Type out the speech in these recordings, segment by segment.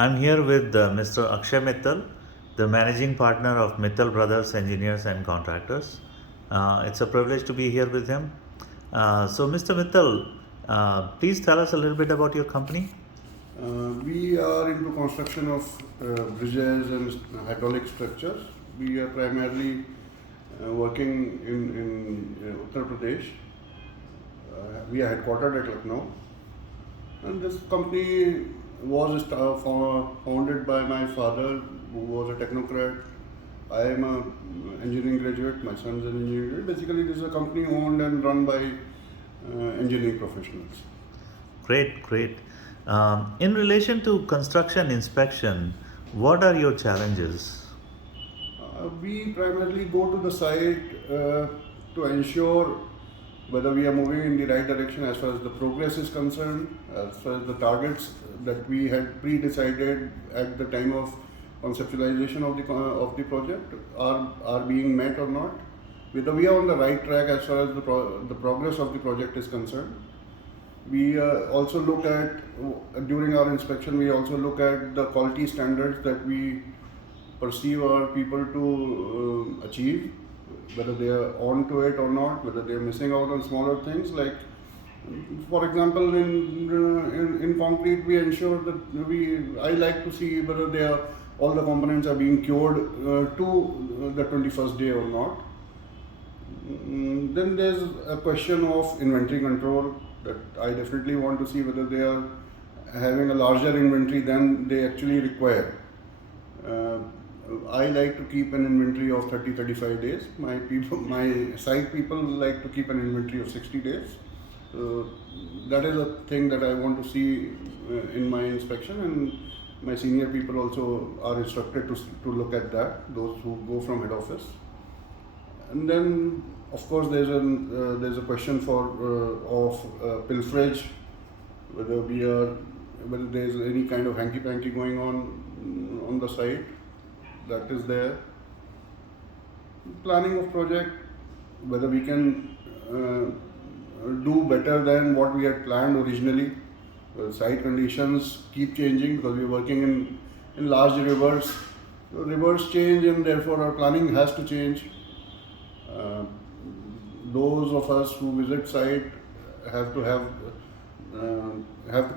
I'm here with Mr. Akshay Mittal, the managing partner of Mittal Brothers Engineers and Contractors. It's a privilege to be here with him. So, Mr. Mittal, please tell us a little bit about your company. We are into construction of bridges and hydraulic structures. We are primarily working in Uttar Pradesh. We are headquartered at Lucknow. And this company was founded by my father, who was a technocrat. I am an engineering graduate, my son is an engineering graduate. Basically, this is a company owned and run by engineering professionals. Great, great. In relation to construction inspection, what are your challenges? We primarily go to the site to ensure whether we are moving in the right direction as far as the progress is concerned, as far as the targets that we had pre-decided at the time of conceptualization of the project are being met or not, whether we are on the right track as far as the progress of the project is concerned. We also look at, during our inspection, we also look at the quality standards that we perceive our people to achieve, whether they are on to it or not, whether they are missing out on smaller things. Like, for example, in concrete, we ensure that I like to see whether all the components are being cured to the 21st day or not. Then there's a question of inventory control that I definitely want to see whether they are having a larger inventory than they actually require. I like to keep an inventory of 30-35 days. My site people like to keep an inventory of 60 days. That is a thing that I want to see in my inspection, and my senior people also are instructed to look at that, those who go from head office. And then, of course, there's a question of pilferage, whether there's any kind of hanky-panky going on the site. That is there. Planning of project, whether we can do better than what we had planned originally. Site conditions keep changing because we are working in large rivers. So rivers change, and therefore our planning has to change. Those of us who visit site have to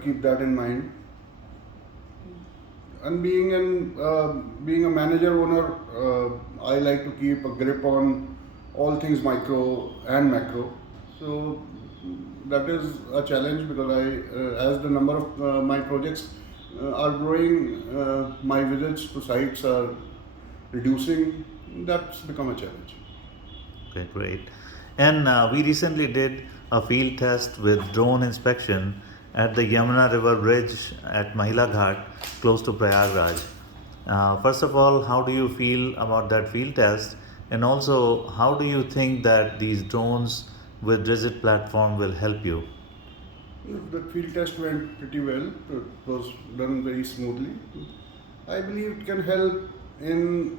keep that in mind. And being a manager owner, I like to keep a grip on all things micro and macro. So that is a challenge because as the number of my projects are growing, my visits to sites are reducing. That's become a challenge. Okay, great. And we recently did a field test with drone inspection at the Yamuna River Bridge at Mahila Ghat, close to Prayagraj. First of all, how do you feel about that field test? And also, how do you think that these drones with Drisit platform will help you? The field test went pretty well. It was done very smoothly. I believe it can help in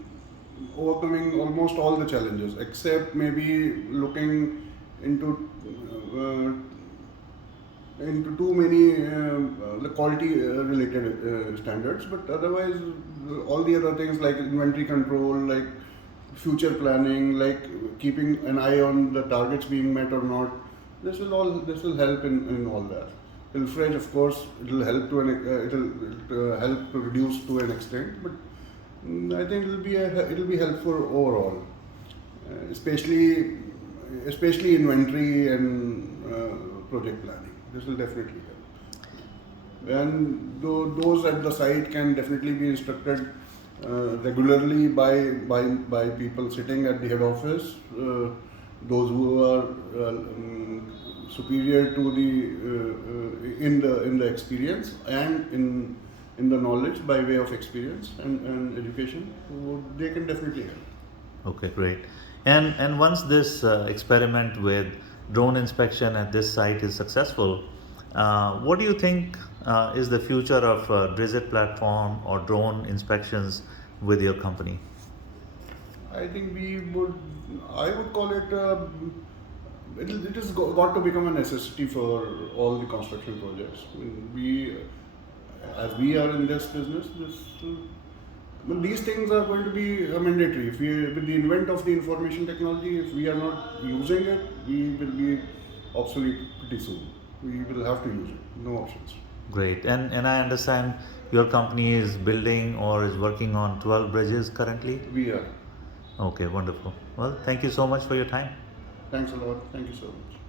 overcoming almost all the challenges, except maybe looking into too many the quality related standards. But otherwise, all the other things like inventory control, like future planning, like keeping an eye on the targets being met or not, this will help in all that. Pilferage, of course, it will help it'll help to reduce to an extent, but I think it'll be helpful overall, especially inventory and project planning. This will definitely help. And those at the site can definitely be instructed regularly by people sitting at the head office, those who are superior to in the experience and in the knowledge by way of experience and education. So they can definitely help. Okay, great. And once this experiment with drone inspection at this site is successful, what do you think is the future of Drisit platform or drone inspections with your company? I think I would call it, it has got to become a necessity for all the construction projects. I mean, as we are in this business, well, these things are going to be mandatory. If we, with the invent of the information technology, if we are not using it, we will be obsolete pretty soon. We will have to use it. No options. Great. And I understand your company is building or is working on 12 bridges currently? We are. Okay, wonderful. Well, thank you so much for your time. Thanks a lot. Thank you so much.